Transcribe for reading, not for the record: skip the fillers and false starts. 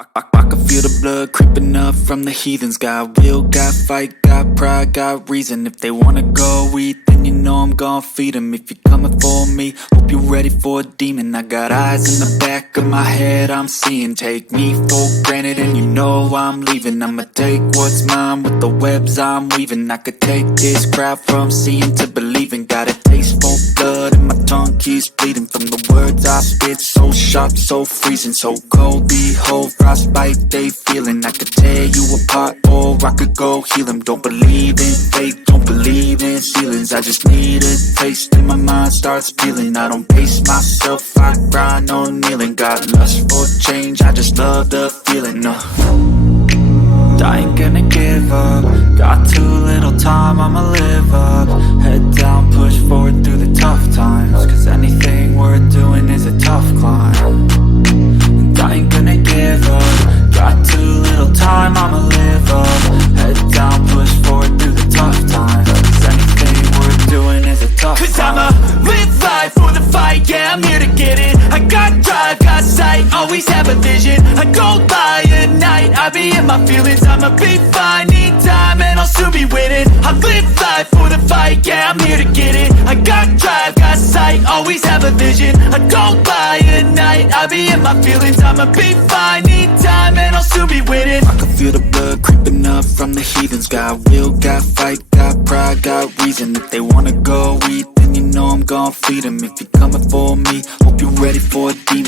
I can feel the blood creeping up from the heathens. Got will, got fight, got pride, got reason. If they wanna go eat, then you know I'm gon' feed them. If you're coming for me, hope you're ready for a demon. I got eyes in the back of my head, I'm seeing. Take me for granted and you know I'm leaving. I'ma take what's mine with the webs I'm weaving. I could take this crowd from seeing to believing. Got a taste for blood and my tongue keeps bleeding from the words I spit. So sharp, so freezing, so cold. Behold, frostbite they feeling. I could tear you apart or I could go heal them. Don't believe in fate, don't believe in ceilings. I just need a taste and my mind starts feeling. I don't pace myself, I grind on kneeling. Got lust for change, I just love the feeling. I ain't gonna give up. Got too little time, I'ma live up. Head down, push forward through the tough times. Cause anything worth doing is a tough climb. And I ain't gonna give up. Got too little time, I'ma live up. Head down, push forward through the tough times. Cause anything worth doing is a tough climb. Cause I'ma live life for the fight, yeah, I'm here to get it. I got drive, got sight, always have a vision. I go by at night, I be in my feelings. I'ma be fine, need time, and I'll soon be winning. I live life for the fight, yeah, I'm here to get it. I got drive, got sight, always have a vision. I go by at night, I be in my feelings. I'ma be fine, need time, and I'll soon be winning. I can feel the blood creeping up from the heathens. Got will, got fight, got pride, got reason. If they wanna go eat, then you know I'm gon' feed them. If you're coming for me, hope you're ready for a demon.